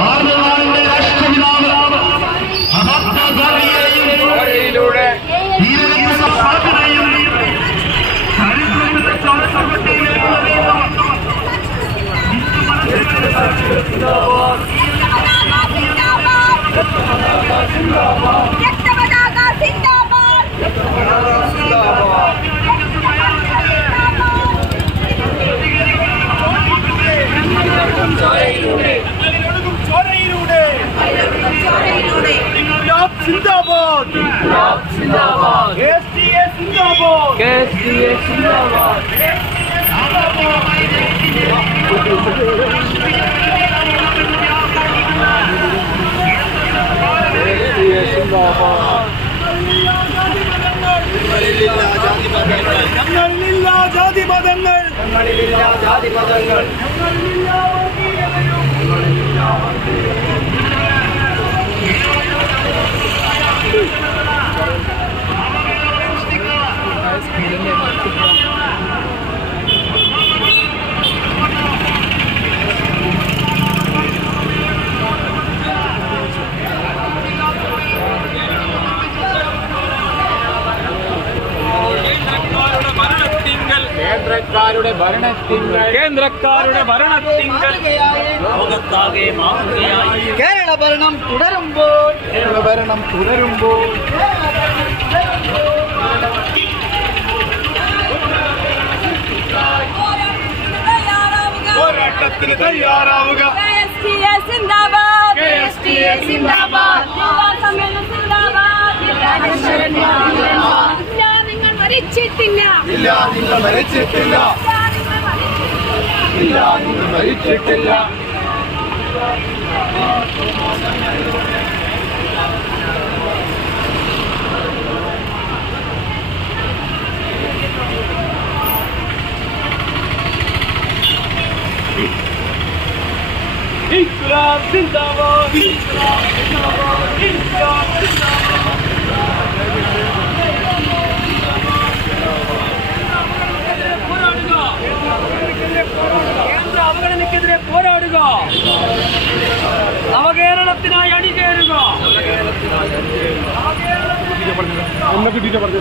ഭാരതനാടിന്റെ രാഷ്ട്രപിതാവ് മഹാത്മാഗാന്ധിയെയും ധീരതയുടെ സാധനയും ചരിത്രത്തിന്റെ ചാരസംഘടനയിലേക്ക് जिंदाबाद जिंदाबाद KSTA जिंदाबाद KSTA जिंदाबाद ഞങ്ങളിലില്ല ജാതി മതങ്ങൾ ഞങ്ങളിലില്ല ജാതി മതങ്ങൾ ഞങ്ങളിലില്ല കേന്ദ്രക്കാരുടെ ഭരണത്തിങ്കൽ ലോകത്താകെ മാതൃകയായി കേരള ഭരണം തുടരുമ്പോൾ പോരാട്ടത്തിന് തയ്യാറാവുക KSTA സിന്ദാബാദ് KSTA സിന്ദാബാദ് നിങ്ങൾ മരിച്ചിട്ടില്ല നിങ്ങൾ മരിച്ചിട്ടില്ല ഇൻക്ലാബ് സിന്ദാബാദ് ഇൻക്ലാബ് സിന്ദാബാദ് ഇൻക്ലാബ് സിന്ദാബാദ് കേന്ദ്ര അവഗണനയ്ക്കെതിരെ പോരാടുക നവകേരളത്തിനായി അണിചേരുക പറഞ്ഞു